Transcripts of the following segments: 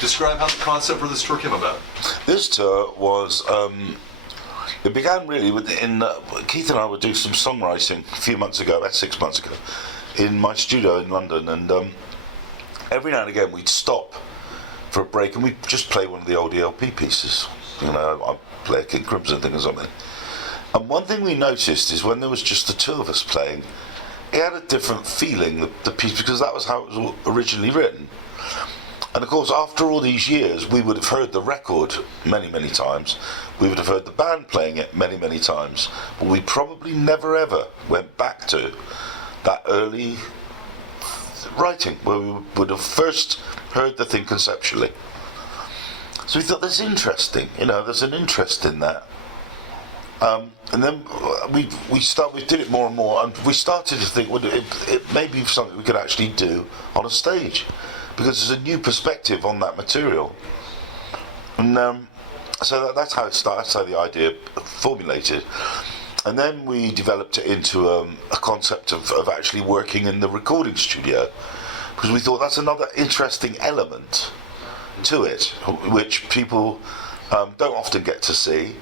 Describe how the concept for this tour came about. This tour was, it began really with, Keith and I were doing some songwriting a few months ago, about 6 months ago, in my studio in London, and every now and again we'd stop for a break and we'd just play one of the old ELP pieces. You know, I'd play a King Crimson thing or something. And one thing we noticed is when there was just the two of us playing, it had a different feeling, the piece, because that was how it was originally written. And of course, after all these years, we would have heard the record many, many times. We would have heard the band playing it many, many times. But we probably never ever went back to that early writing, where we would have first heard the thing conceptually. So we thought, that's interesting, you know, there's an interest in that. And then we did it more and more, and we started to think, well, it may be something we could actually do on a stage, because there's a new perspective on that material. And so that's how it started, that's how the idea formulated. And then we developed it into a concept of actually working in the recording studio, because we thought that's another interesting element to it, which people don't often get to see.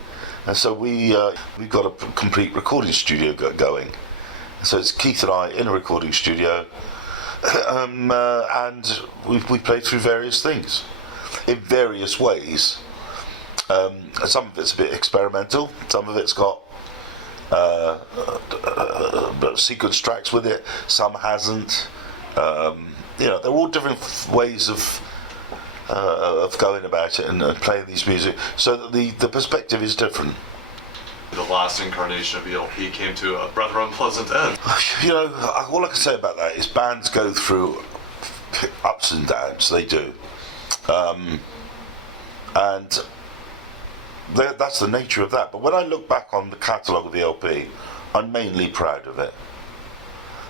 And so we've got a complete recording studio going. So it's Keith and I in a recording studio, and we played through various things in various ways. Some of it's a bit experimental, some of it's got sequence tracks with it, some hasn't. You know, they're all different ways of going about it and playing these music, so that the perspective is different. The last incarnation of ELP came to a rather unpleasant end. You know, all I can say about that is bands go through ups and downs, they do. And that's the nature of that. But when I look back on the catalogue of ELP, I'm mainly proud of it.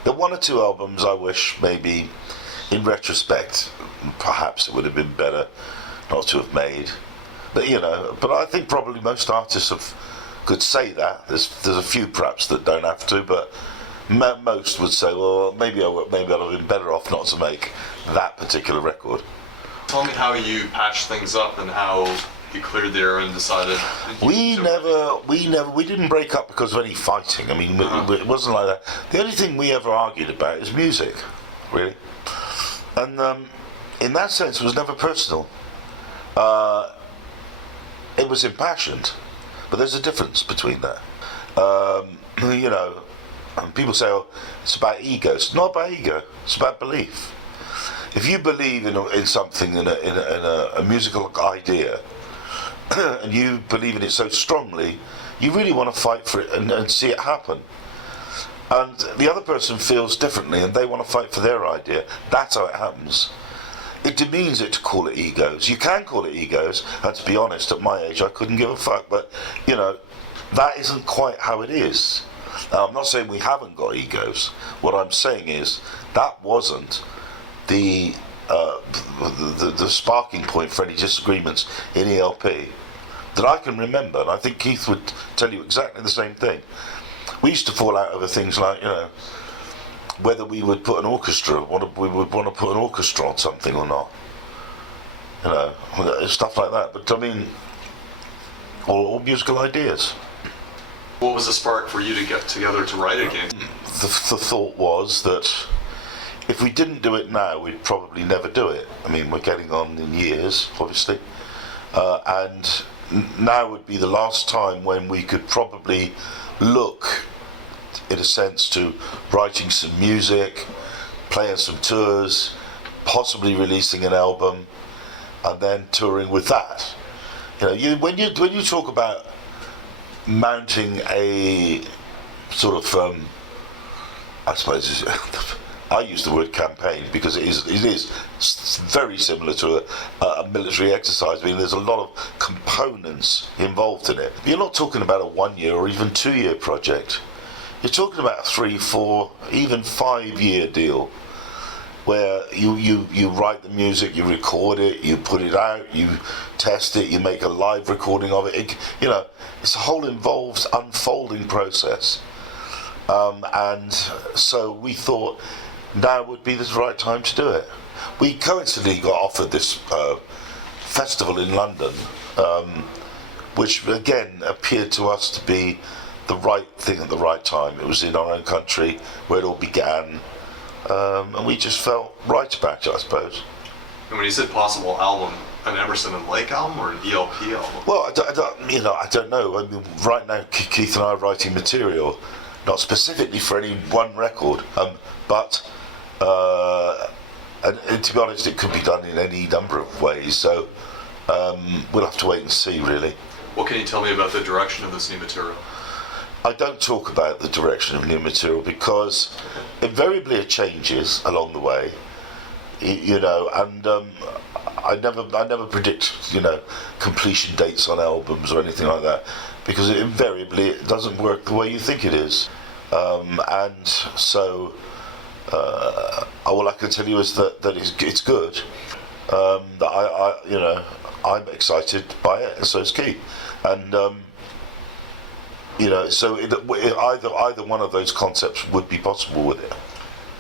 There are one or two albums I wish maybe, in retrospect, perhaps it would have been better not to have made. But you know, but I think probably most artists could say that. There's a few perhaps that don't have to, but most would say, well, maybe I'd have been better off not to make that particular record. Tell me how you patched things up and how you cleared the air and decided. We didn't break up because of any fighting. I mean, it wasn't like that. The only thing we ever argued about is music, really. And in that sense, it was never personal. It was impassioned, but there's a difference between that. You know, and people say, oh, it's about ego. It's not about ego. It's about belief. If you believe in something, in a musical idea, and you believe in it so strongly, you really want to fight for it and see it happen. And the other person feels differently and they want to fight for their idea. That's how it happens. It demeans it to call it egos. You can call it egos, and to be honest, at my age I couldn't give a fuck, but you know, that isn't quite how it is. Now, I'm not saying we haven't got egos. What I'm saying is that wasn't the sparking point for any disagreements in ELP that I can remember, and I think Keith would tell you exactly the same thing. We used to fall out over things like, you know, whether we would put an orchestra, we would want to put an orchestra on something or not. You know, stuff like that. But I mean, or musical ideas. What was the spark for you to get together to write again? The thought was that if we didn't do it now, we'd probably never do it. I mean, we're getting on in years, obviously, and now would be the last time when we could probably look, in a sense, to writing some music, playing some tours, possibly releasing an album, and then touring with that. You know, when you talk about mounting a sort of, I suppose, I use the word campaign because it is very similar to a military exercise. I mean, there's a lot of components involved in it. You're not talking about a 1 year or even 2 year project. You're talking about a 3, 4, even 5 year deal, where you write the music, you record it, you put it out, you test it, you make a live recording of it. You know, it's a whole involved unfolding process. And so we thought now would be the right time to do it. We coincidentally got offered this festival in London, which again appeared to us to be the right thing at the right time. It was in our own country where it all began, and we just felt right about it, I suppose. And when you said possible album, an Emerson and Lake album or an ELP album? Well, I don't know. I mean, right now Keith and I are writing material, not specifically for any one record, but and to be honest, it could be done in any number of ways. So we'll have to wait and see, really. What can you tell me about the direction of this new material? I don't talk about the direction of new material because invariably it changes along the way, you know, and I never predict, you know, completion dates on albums or anything like that, because invariably it doesn't work the way you think it is, and so all I can tell you is that it's good. That you know, I'm excited by it, and so is Keith, and you know, so either one of those concepts would be possible with it.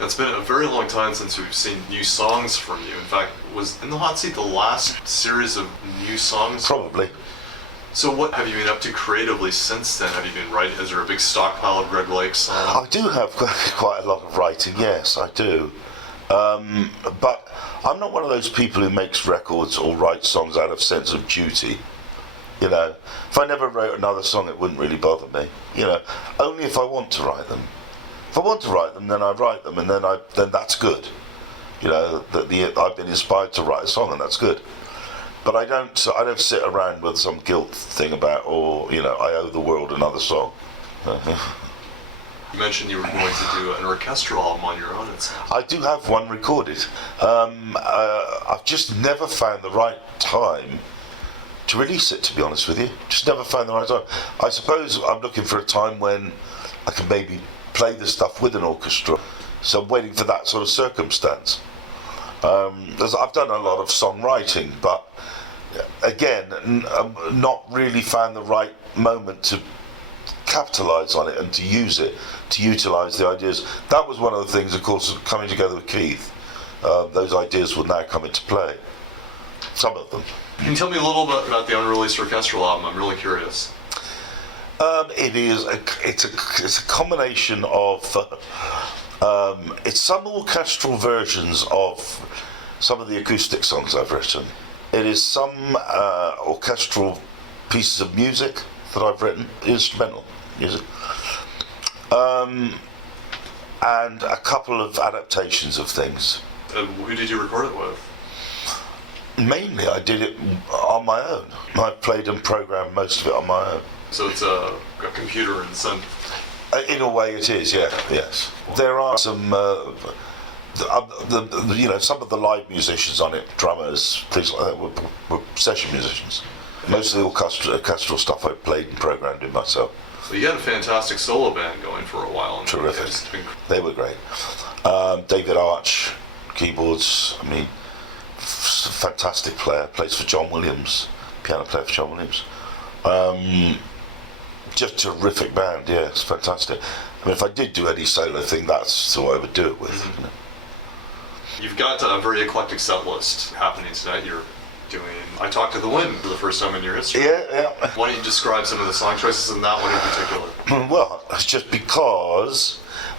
It's been a very long time since we've seen new songs from you. In fact, was In the Hot Seat the last series of new songs? Probably. So what have you been up to creatively since then? Have you been writing? Is there a big stockpile of Greg Lake songs? I do have quite a lot of writing, yes, I do. But I'm not one of those people who makes records or writes songs out of sense of duty. You know, if I never wrote another song, it wouldn't really bother me. You know, only if I want to write them. If I want to write them, then I write them, and then that's good. You know, I've been inspired to write a song, and that's good. But I don't sit around with some guilt thing about, or you know, I owe the world another song. You mentioned you were going to do an orchestral album on your own. I do have one recorded. I've just never found the right time to release it, to be honest with you. Just never found the right time. I suppose I'm looking for a time when I can maybe play the stuff with an orchestra. So I'm waiting for that sort of circumstance. I've done a lot of songwriting, but again, not really found the right moment to capitalise on it and to use it, to utilise the ideas. That was one of the things, of course, coming together with Keith. Those ideas will now come into play. Some of them. Can you tell me a little bit about the unreleased orchestral album? I'm really curious. It's a combination of it's some orchestral versions of some of the acoustic songs I've written. It is some orchestral pieces of music that I've written, instrumental music, and a couple of adaptations of things. Who did you record it with? Mainly I did it on my own. I played and programmed most of it on my own. So it's a computer and synth. In a way, it is. Yeah. Yes. There are some, you know, some of the live musicians on it, drummers, things like that, were session musicians. Most of the orchestral stuff I played and programmed it myself. So you had a fantastic solo band going for a while. Terrific. They were great. David Arch, keyboards. I mean, fantastic player. Plays for John Williams, piano player for John Williams. Just terrific band, yeah, it's fantastic. I mean, if I did do any solo thing, that's who I would do it with. Mm-hmm. You know? You've got a very eclectic set list happening tonight. You're doing I Talk to the Wind for the first time in your history. Yeah. Why don't you describe some of the song choices in that one in particular? Well, it's just because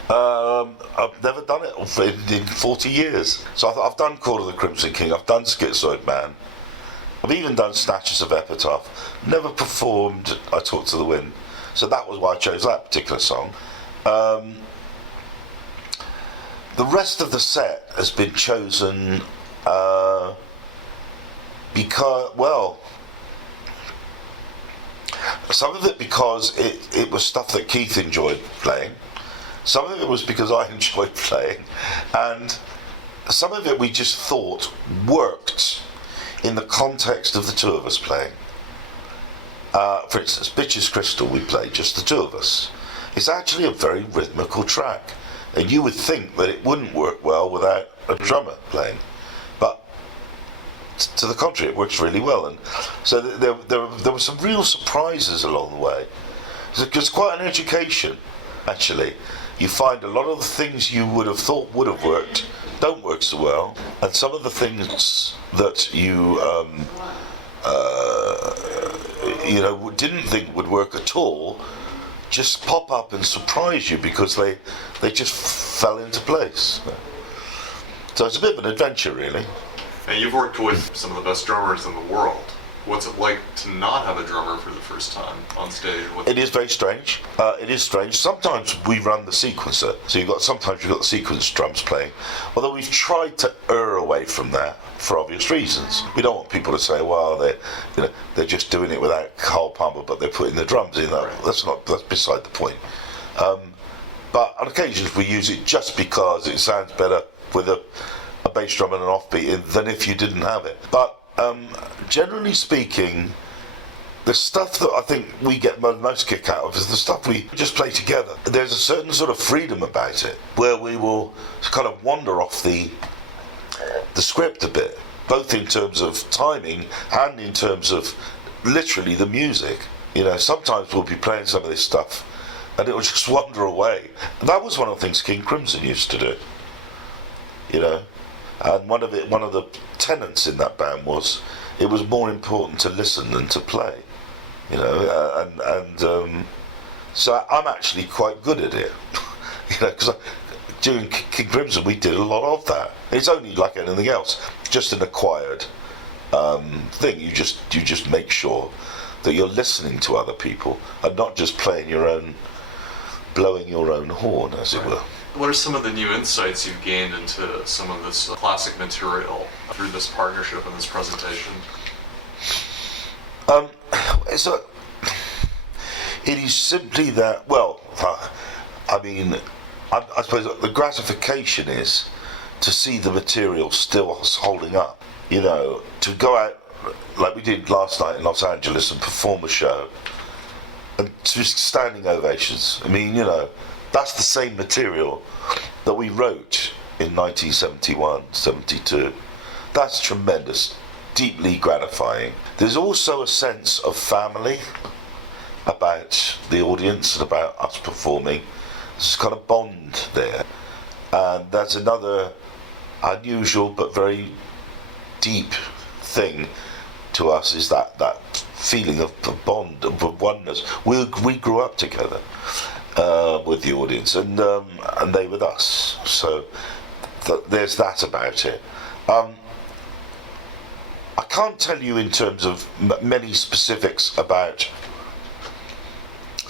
I've never done it in 40 years. So I've done Call of the Crimson King, I've done Schizoid Man, I've even done Snatches of Epitaph, never performed I Talk to the Wind. So that was why I chose that particular song. The rest of the set has been chosen because, well, some of it because it was stuff that Keith enjoyed playing, some of it was because I enjoyed playing, and some of it we just thought worked in the context of the two of us playing. For instance, Bitches Crystal we played, just the two of us. It's actually a very rhythmical track, and you would think that it wouldn't work well without a drummer playing, but to the contrary, it works really well. And so there were some real surprises along the way. It's quite an education, actually. You find a lot of the things you would have thought would have worked don't work so well, and some of the things that you didn't think would work at all, just pop up and surprise you because they just fell into place. So it's a bit of an adventure, really. And you've worked with some of the best drummers in the world. What's it like to not have a drummer for the first time on stage? It is very strange. It is strange. Sometimes we run the sequencer, so sometimes you've got the sequence drums playing. Although we've tried to err away from that for obvious reasons. We don't want people to say, well, they're just doing it without Carl Palmer, but they're putting the drums in. Right. That's beside the point. But on occasions we use it just because it sounds better with a bass drum and an offbeat than if you didn't have it. But generally speaking, the stuff that I think we get most kick out of is the stuff we just play together. There's a certain sort of freedom about it, where we will kind of wander off the script a bit, both in terms of timing and in terms of literally the music. Sometimes we'll be playing some of this stuff and it will just wander away. And that was one of the things King Crimson used to do. And one of the tenets in that band was it was more important to listen than to play, so I'm actually quite good at it, because during King Crimson we did a lot of that. It's only like anything else, just an acquired thing. You just make sure that you're listening to other people and not just blowing your own horn, as it were. What are some of the new insights you've gained into some of this classic material through this partnership and this presentation? It is simply that, I suppose the gratification is to see the material still holding up. To go out like we did last night in Los Angeles and perform a show, and just standing ovations. That's the same material that we wrote in 1971, 72. That's tremendous, deeply gratifying. There's also a sense of family about the audience and about us performing. There's kind of bond there. And that's another unusual but very deep thing to us, is that feeling of bond, of oneness. We grew up together. With the audience and they with us, so there's that about it. I can't tell you in terms of many specifics about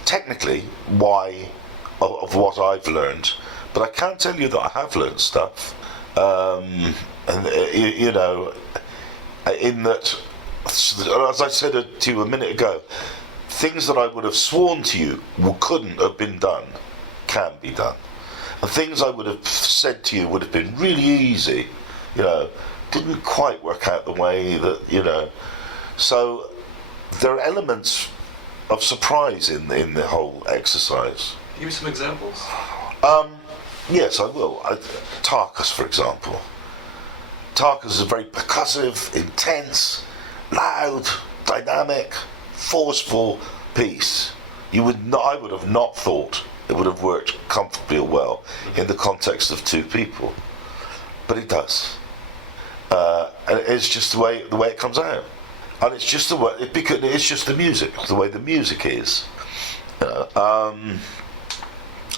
technically why of what I've learned, but I can tell you that I have learned stuff, and in that, as I said to you a minute ago, things that I would have sworn to you couldn't have been done can be done. And things I would have said to you would have been really easy, didn't quite work out the way that, So there are elements of surprise in the whole exercise. Give me some examples. Yes, I will. Tarkus, for example. Tarkus is a very percussive, intense, loud, dynamic, forceful piece. I would have not thought it would have worked comfortably or well in the context of two people, but it does, and it's just the way it comes out, and it's just it's just the music, the way the music is.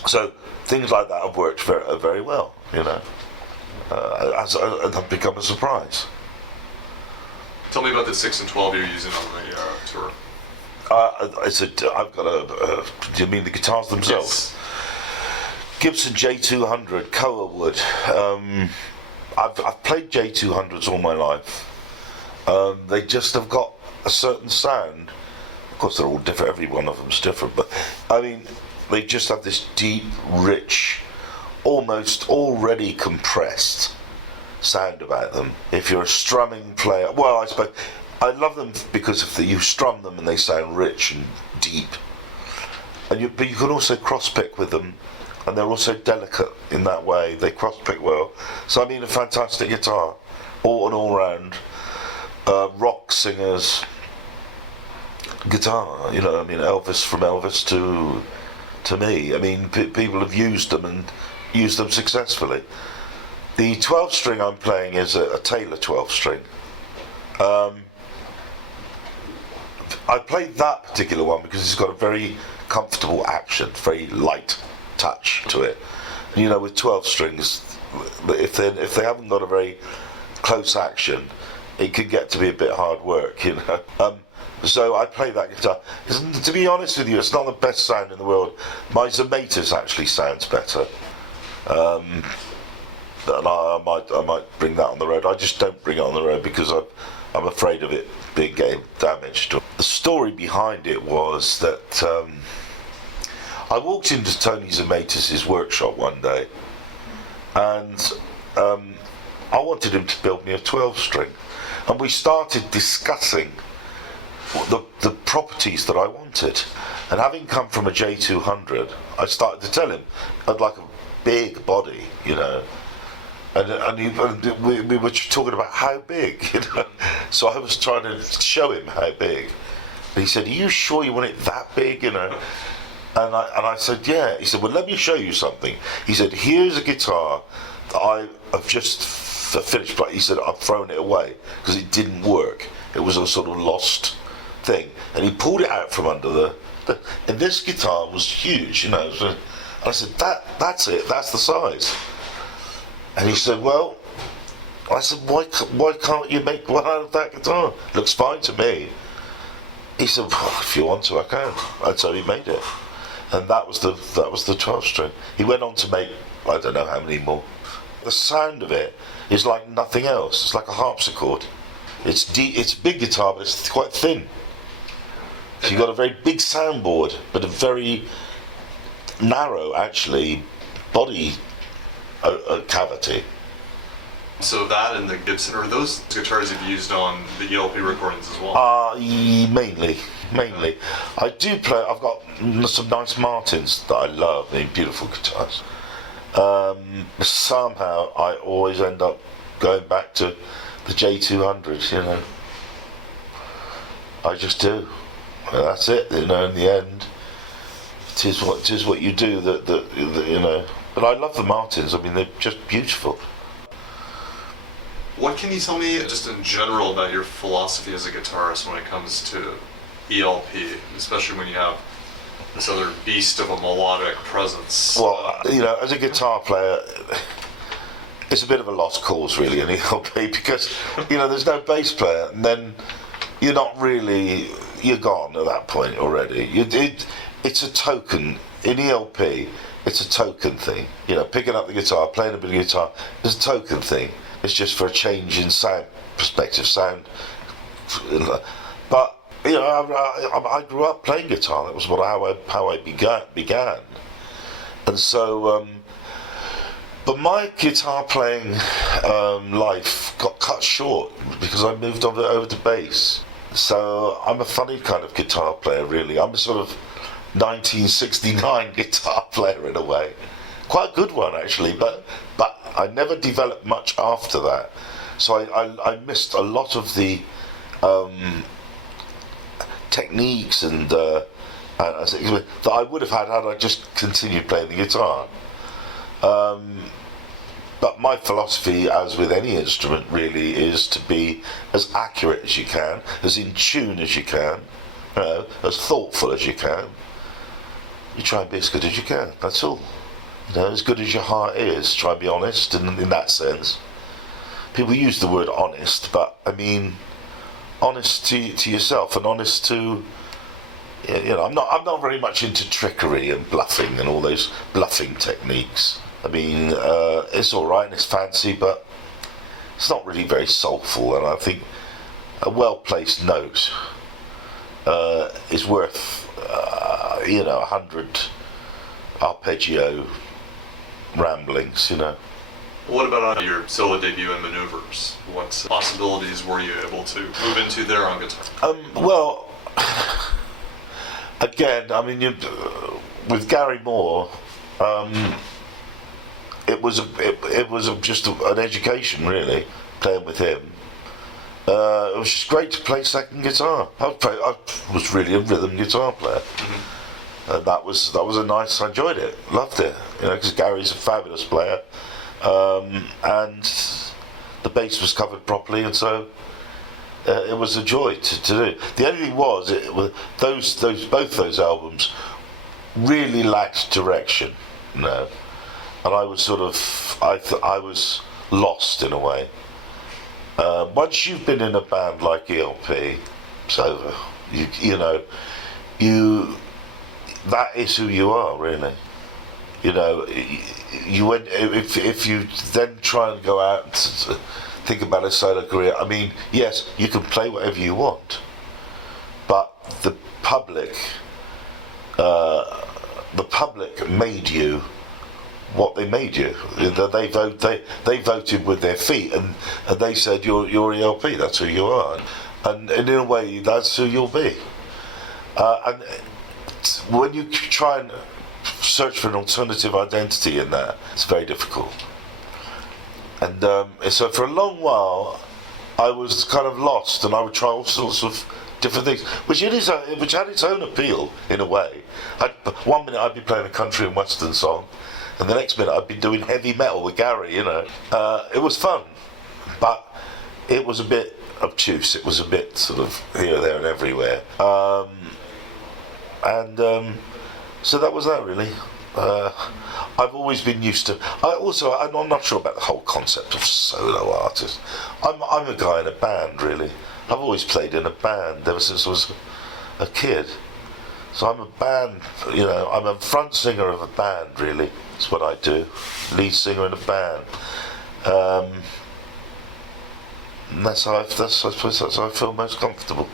So things like that have worked very, very well, as have become a surprise. Tell me about the 6 and 12 you're using on the tour. I've got do you mean the guitars themselves? Yes. Gibson J200, Koa wood. I've played J200s all my life. They just have got a certain sound. Of course, they're all different. Every one of them's different, but they just have this deep, rich, almost already compressed sound about them. If you're a strumming player, I suppose I love them because you strum them and they sound rich and deep. But you can also cross-pick with them, and they're also delicate in that way. They cross-pick well. So a fantastic guitar, all-round rock singers guitar. Elvis, from Elvis to me. People have used them and used them successfully. The 12-string I'm playing is a Taylor 12-string. I played that particular one because it's got a very comfortable action, very light touch to it. And, you know, with 12 strings, if they haven't got a very close action, it can get to be a bit hard work, you know. So I play that guitar. To be honest with you, it's not the best sound in the world. My Zamatis actually sounds better. And I might bring that on the road. I just don't bring it on the road because I'm afraid of it getting damaged. The story behind it was that I walked into Tony Zamatis' workshop one day, and I wanted him to build me a 12 string, and we started discussing the properties that I wanted. And having come from a J200, I started to tell him I'd like a big body, you know, and we were talking about how big, you know. So I was trying to show him how big. And he said, "Are you sure you want it that big, you know?" And I said, "Yeah." He said, "Well, let me show you something." He said, "Here's a guitar that I have just finished playing." He said, "I've thrown it away because it didn't work. It was a sort of lost thing." And he pulled it out from under and this guitar was huge, you know. So I said, that's it, that's the size." And he said, "Well," I said, why can't you make one out of that guitar? Looks fine to me." He said, "Well, if you want to, I can." And so he made it. And that was the 12 string. He went on to make, I don't know how many more. The sound of it is like nothing else. It's like a harpsichord. It's a big guitar, but it's quite thin. So you've got a very big soundboard, but a very narrow, actually, body cavity. So that and the Gibson, are those guitars you've used on the ELP recordings as well? Mainly. I do play. I've got some nice Martins that I love. They're beautiful guitars. Somehow I always end up going back to the J200s, you know. I just do. Well, that's it, you know. In the end, it is what you do. That you know. But I love the Martins. I mean, they're just beautiful. What can you tell me, just in general, about your philosophy as a guitarist when it comes to ELP, especially when you have this other beast of a melodic presence? Well, you know, as a guitar player, it's a bit of a lost cause, really, in ELP, because, you know, there's no bass player, and then you're gone at that point already. It's a token. In ELP, it's a token thing. You know, picking up the guitar, playing a bit of guitar, it's a token thing. It's just for a change in sound, perspective sound. But, you know, I grew up playing guitar. That was how I began. And so, but my guitar playing life got cut short because I moved over to bass. So I'm a funny kind of guitar player, really. I'm a sort of 1969 guitar player in a way. Quite a good one, actually, but I never developed much after that. So I missed a lot of the techniques and that I would have had I just continued playing the guitar. But my philosophy, as with any instrument, really is to be as accurate as you can, as in tune as you can, you know, as thoughtful as you can. You try and be as good as you can, that's all. You know, as good as your heart is, try and be honest in that sense. People use the word honest, but I mean honest to yourself and honest to, you know, I'm not very much into trickery and bluffing and all those bluffing techniques. I mean, it's all right and it's fancy, but it's not really very soulful. And I think a well-placed note is worth, 100 arpeggio ramblings, you know. What about your solo debut and maneuvers? What possibilities were you able to move into there on guitar? Well, again, I mean, with Gary Moore, it was just an education, really, playing with him. It was just great to play second guitar. I was really a rhythm guitar player. Mm-hmm. And that was a nice. I enjoyed it, loved it. You know, because Gary's a fabulous player, and the bass was covered properly, and so it was a joy to do. The only thing was, both those albums really lacked direction, you know, and I was sort of, I was lost in a way. Once you've been in a band like ELP, it's over. You know, that is who you are, really. You know, if you then try and go out and think about a solo career, I mean, yes, you can play whatever you want, but the public made you what they made you. They voted with their feet, and they said you're ELP. That's who you are, and in a way, that's who you'll be. And when you try and search for an alternative identity in that, it's very difficult. And so for a long while, I was kind of lost, and I would try all sorts of different things, which had its own appeal in a way. One minute I'd be playing a country and western song, and the next minute I'd be doing heavy metal with Gary. You know, it was fun, but it was a bit obtuse. It was a bit sort of here, there, and everywhere. So that was that, really. I've always been used to. I'm not sure about the whole concept of solo artist. I'm a guy in a band, really. I've always played in a band ever since I was a kid. So I'm a band, you know. I'm a front singer of a band, really. That's what I do. Lead singer in a band. And I suppose that's how I feel most comfortable.